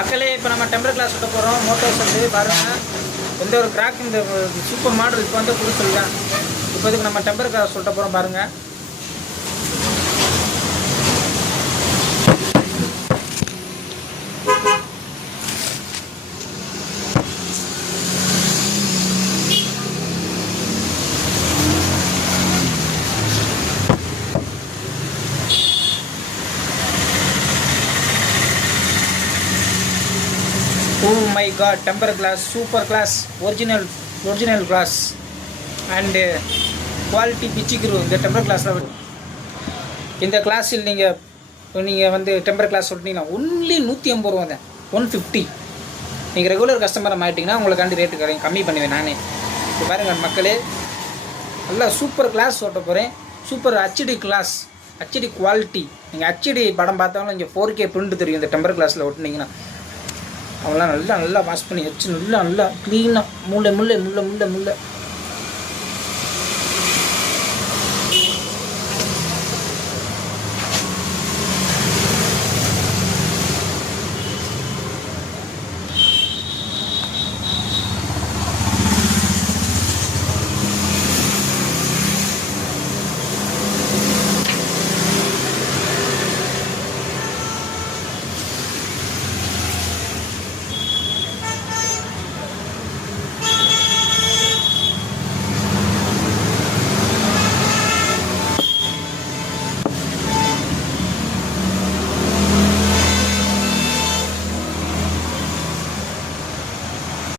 மக்களே இப்போ நம்ம டெம்பர் கிளாஸ் விட்ட போகிறோம். மோட்டோஸ் வந்து பாருங்கள், எந்த ஒரு கிராக் இந்த சூப்பர் மாடல் இப்போ வந்து கொடுத்துருக்கேன். இப்போதுக்கு நம்ம டெம்பர் கிளாஸ் சொல்லிட்ட போகிறோம் பாருங்கள். Oh my god, temper glass, super glass, original glass and quality பிச்சிக்ரு இந்த டெம்பர் கிளாஸில். இந்த கிளாஸில் நீங்கள் வந்து டெம்பர் கிளாஸ் சொல்லிட்டீங்கன்னா ஒன்லி 150 ரூபா தான், 150. நீங்கள் ரெகுலர் கஸ்டமராக மாட்டிங்கன்னா உங்களுக்காண்டி ரேட்டு கிடைக்கும், கம்மி பண்ணுவேன் நானே. இப்போ பாருங்கள் மக்களே, நல்லா சூப்பர் கிளாஸ் ஓட்ட போகிறேன். Super HD glass, HD quality. நீங்கள் ஹெச்டி படம் பார்த்தாலும் இங்கே 4K பிரிண்ட் தெரியும் இந்த டெம்பர் கிளாஸில் ஓட்டினீங்கன்னா. அவங்களாம் நல்லா வாஷ் பண்ணி வச்சு நல்லா க்ளீனாக முள்ள